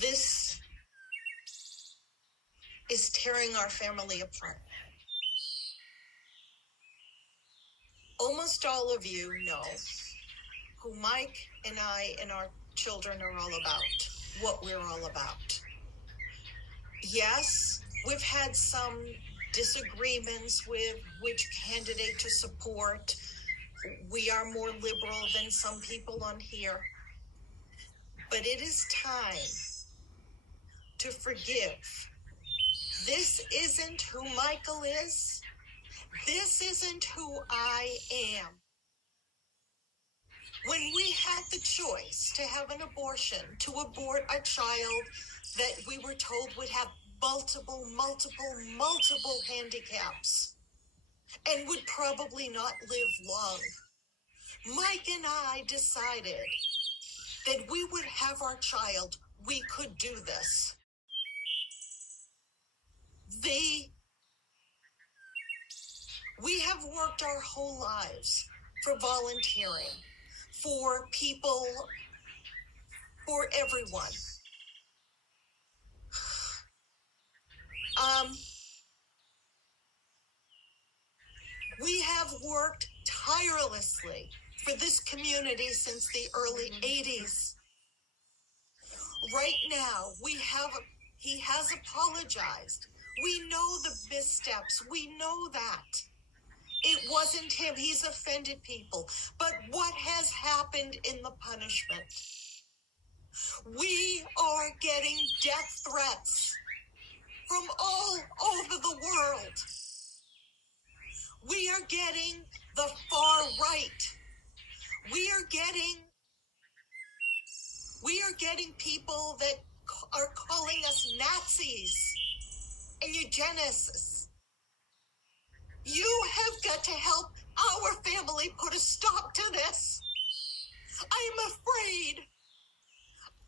This is tearing our family apart. Almost all of you know who Mike and I and our children are all about, what we're all about. Yes, we've had some disagreements with which candidate to support. We are more liberal than some people on here. But it is time to forgive. This isn't who Michael is. This isn't who I am. When we had the choice to have an abortion, to abort a child that we were told would have multiple handicaps and would probably not live long, Mike and I decided that we would have our child. We could do this. We have worked our whole lives for volunteering, for people, for everyone. We have worked tirelessly for this community since the early 80s. Right now, he has apologized. We know the missteps. We know that. It wasn't him. He's offended people. But what has happened in the punishment? We are getting death threats from all over the world. We are getting the far right. We are getting people that are calling us Nazis and eugenicists. You have got to help our family put a stop to this. I'm afraid.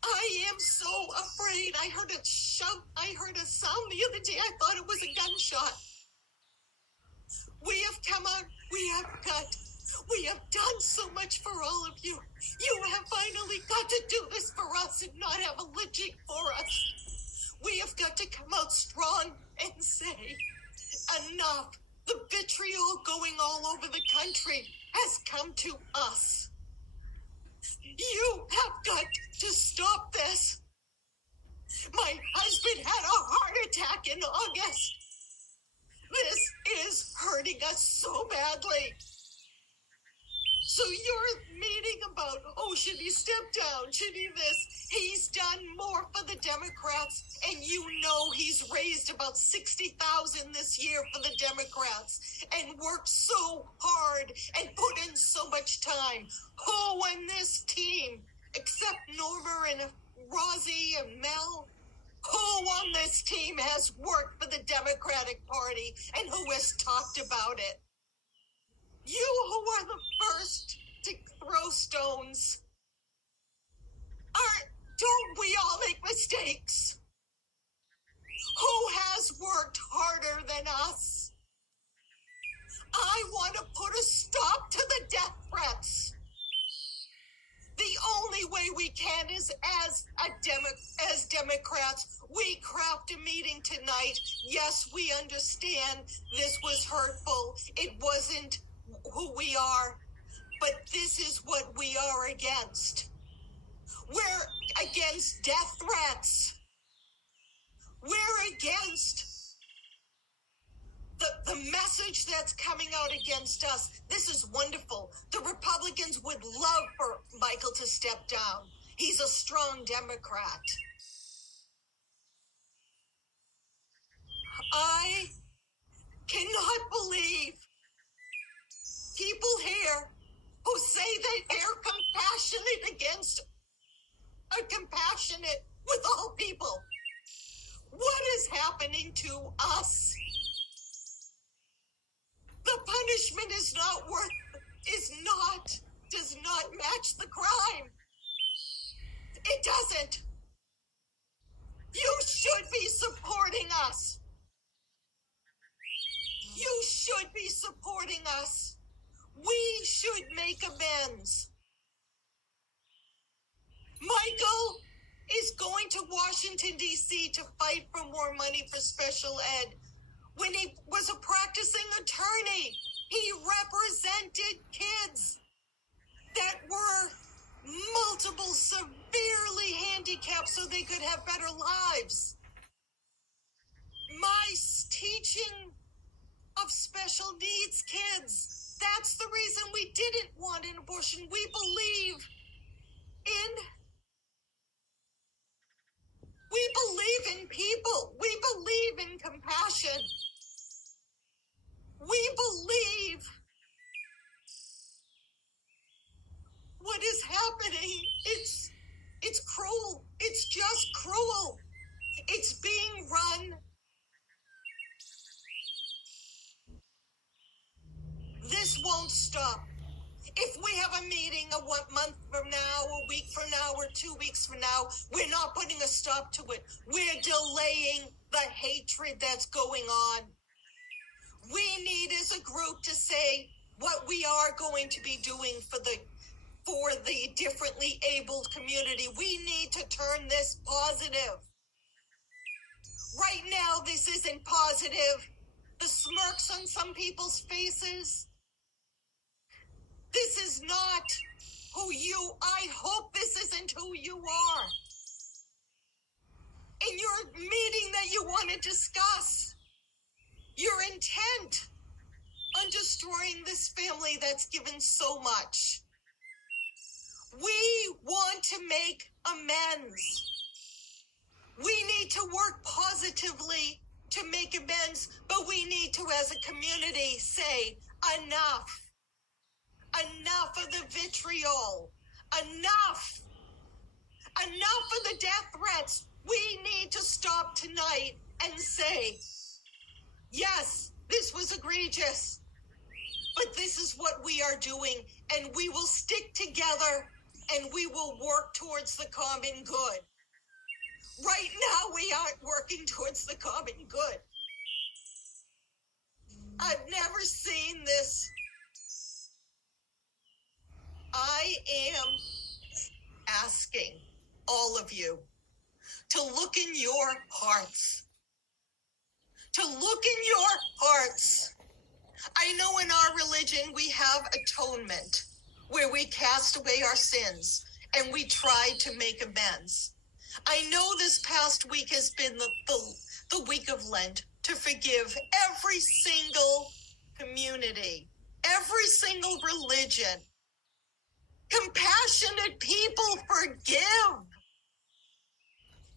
I am so afraid. I heard a sound the other day. I thought it was a gunshot. We have come out. We have done so much for all of you. You have finally got to do this for us and not have a lynching for us. We have got to come out strong and say, enough. The vitriol going all over the country has come to us. You have got to stop this. My husband had a heart attack in August. This is hurting us so badly. So you're meeting about, should he step down? Should he this? He's done more for the Democrats, and you know he's raised about $60,000 this year for the Democrats and worked so hard and put in so much time. Who on this team, except Norma and Rosie and Mel, who on this team has worked for the Democratic Party and who has talked about it? You who are the first to throw stones. Don't we all make mistakes? Who has worked harder than us? I want to put a stop to the death threats. The only way we can is as Democrats, we craft a meeting tonight. Yes, we understand this was hurtful. It wasn't who we are, but this is what we are against. We're against death threats. We're against the message that's coming out against us. This is wonderful. The Republicans would love for Michael to step down. He's a strong Democrat. I cannot believe people here who say that they're compassionate with all people. What is happening to us? The punishment does not match the crime. It doesn't. You should be supporting us. You should be supporting us. We should make amends. Michael is going went to Washington, D.C. to fight for more money for special ed. When he was a practicing attorney, he represented kids that were multiple severely handicapped so they could have better lives. My teaching of special needs kids, that's the reason we didn't want an abortion. We believe in people. We believe in compassion. We believe what is happening. It's cruel. It's just cruel. It's being run. This won't stop. If we have a meeting a month from now, a week from now, or 2 weeks from now, we're not putting a stop to it. We're delaying the hatred that's going on. We need as a group to say what we are going to be doing for the differently abled community. We need to turn this positive. Right now, this isn't positive. The smirks on some people's faces. This is not who I hope this isn't who you are. In your meeting that you want to discuss, your intent on destroying this family that's given so much. We want to make amends. We need to work positively to make amends, but we need to, as a community, say enough. Enough of the vitriol. Enough. Enough of the death threats. We need to stop tonight and say, yes, this was egregious, but this is what we are doing, and we will stick together, and we will work towards the common good. Right now, we aren't working towards the common good. I've never seen this. I am asking all of you to look in your hearts. To look in your hearts. I know in our religion we have atonement, where we cast away our sins and we try to make amends. I know this past week has been the week of Lent to forgive every single community, every single religion. Compassionate people forgive.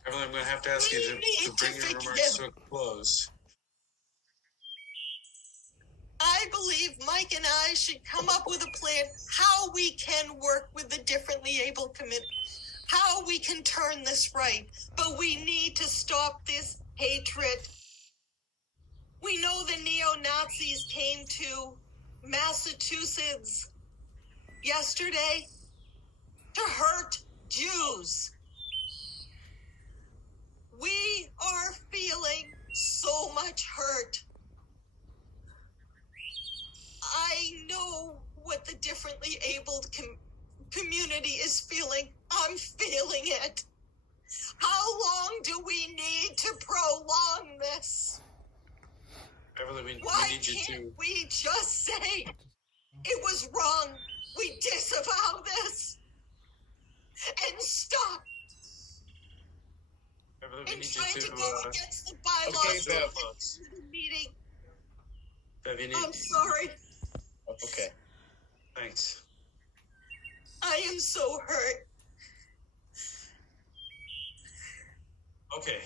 Evelyn, I'm going to have to ask you to bring your remarks to a close. I believe Mike and I should come up with a plan how we can work with the differently able community, how we can turn this right. But we need to stop this hatred. We know the neo-Nazis came to Massachusetts yesterday to hurt Jews. We are feeling so much hurt. I know what the differently abled community is feeling. I'm feeling it. How long do we need to prolong this? Evelyn, we Why need you can't to... we just say it was wrong? We disavow this and stop. Evelyn, we And need try you to to... go against the bylaws Okay, of Bev. the meeting. Bev, you need... I'm sorry. Okay. Thanks. I am so hurt. Okay.